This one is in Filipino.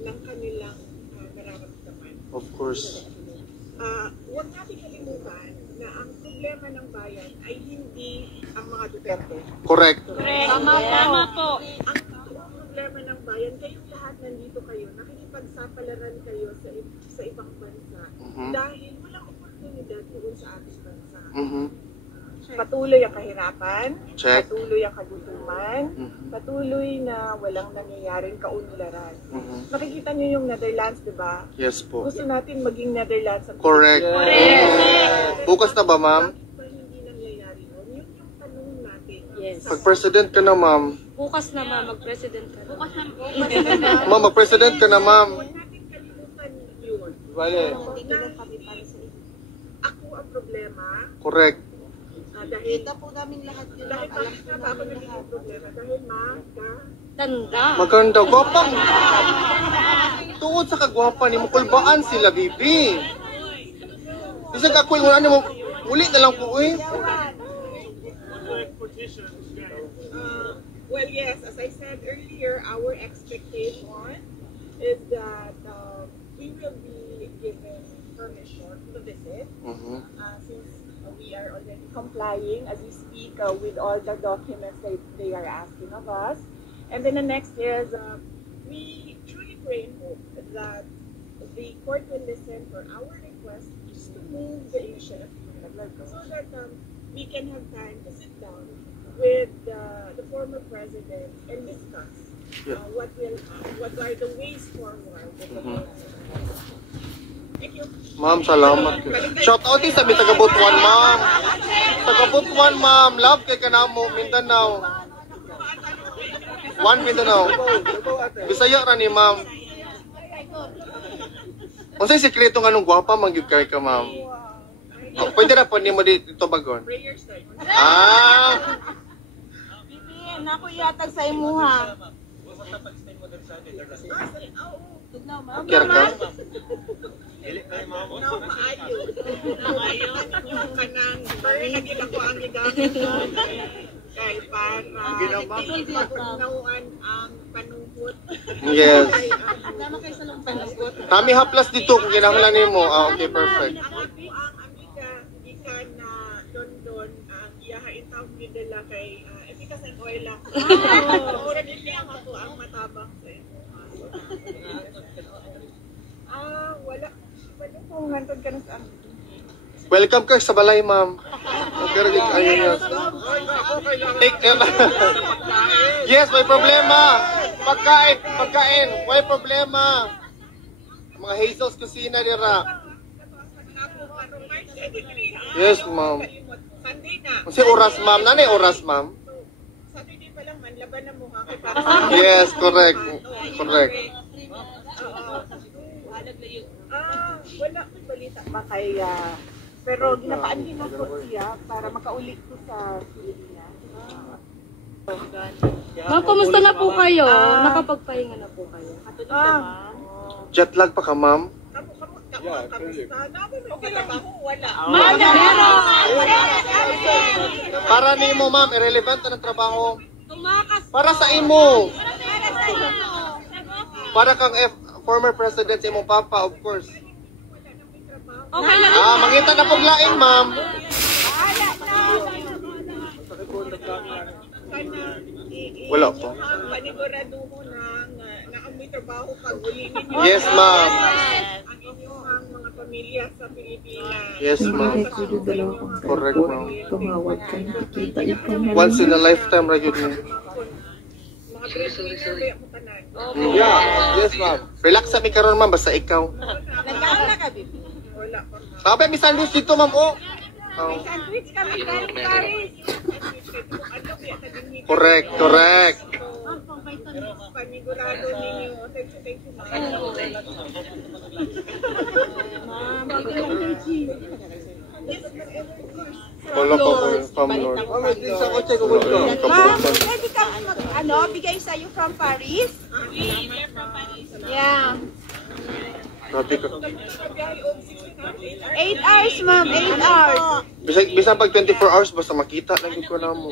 ng kanilang nararamdaman. Of course. Huwag natin kalimutan na ang problema ng bayan ay hindi ang mga Duterte. Correct. Tama po. Ang problema ng bayan, kayong lahat nandito kayo, nakikipagsapalaran kayo sa ibang bansa dahil walang oportunidad doon sa ating bansa. Patuloy ang kahirapan, Check. patuloy ang kagutuman, patuloy na walang nangyayaring kaunlaran. Nakikita niyo yung Netherlands, di ba? Yes po. Gusto natin maging Netherlands ang Correct. Bukas na ba, ma'am? Bakit ba hindi nangyayari yun? Yun yung tanong natin. Yes. Pag-president ka na, ma'am. Bukas na mag-president ka. Bukas na. Ma'am, mag-president ka na, ma'am. Huwag natin kalimutan yun. Vale. Ako ang problema. Correct. Dahil Kita po namin lahat yun. dahil Alam bakit po na ba ako namin naging lahat. problema? Dahil Tanda. Maganda. Gwapang. Tungod sa kagwapa ni mo, kulbaan sila, bibi. Isang kakoy, wala mo. Uli na lang po, eh. well, yes, as I said earlier, our expectation is that we will be given permission to visit since we are already complying as we speak with all the documents that they are asking of us. And then the next is we truly pray and hope that the court will listen for our request just to move the initiative so that we can have time to sit down with the former president and discuss what are the ways forward. Thank you. Ma'am, salamat. Shout out din sa mi taga Butuan, ma'am. Taga Butuan, ma'am. Love kay kanamo, Mindanao. One Mindanao. Bisaya ra ni ma'am. Unsay sikreto nga nung gwapa man gyud kay ka, ma'am? Oh, pwede ra po nimo dito bagon. Prayers time. Bibi, nako yatag sa imuha. Kaya ka? No, maayo. Yung kanang, pero naging ako ang gigamit ko. Kay para hindi magunawan ang panuhot. Yes. Nama kayo sa lung panugot. Kami haplas dito kung kinahanglan nimo. Okay, perfect. Ako ang amiga ikan na London, ang iyahain tawag nila kay Efficas and Oil lang. Mura din niya ako ang matabang sa imo. Wala. Pwede kung hantod ka na sa amin. Welcome ka sa balay, ma'am. Okay, ayun. Yes, may problema. Pagkain. May problema. Mga Hazel's Kusina dira. Yes, ma'am. Sunday na. Kasi oras, ma'am. Nanay oras, ma'am? Saturday pa lang man, laban na mo ha. Yes, correct. Correct. Wala akong balita pa kay pero ginapaan din ako siya para makaulit ko sa Pilipinas. Ma'am, kumusta na po kayo? Nakapagpahinga na po kayo? Jet lag pa ka, ma'am? Okay lang ako, wala. Ma'am, meron! Para nimo, ma'am, irrelevant na ng trabaho. Tumakas Para sa imo. Para kang former president sa imong papa, of course. okay lang. Mangita na pong lain, ma'am. Wala po. Panigurado mo na ang may trabaho pag uli ninyo. Yes, ma'am. Ang inyong mga pamilya sa Pilipinas. Yes, ma'am. Correct, ma'am. Tumawag ka na, kita ikaw na Once in a lifetime, ra yun. Mga breadwinner kaya mo tanan. Yes, ma'am. Relax sa mi karon, ma'am, basta ikaw. Nagkaan na ka, Bibi. Wala pa. Sabi, may sandwich dito, ma'am, oh. Sandwich kami, Paris. Correct. Panigurado ninyo. Thank you, ma'am. Wala ko po yung from Lord. Ma'am, pwede ka bigay sa'yo from Paris? Yeah. Grabe ka. 8 hours, ma'am. 8 hours. Bisan pag 24 hours, basta makita lang ko na mo.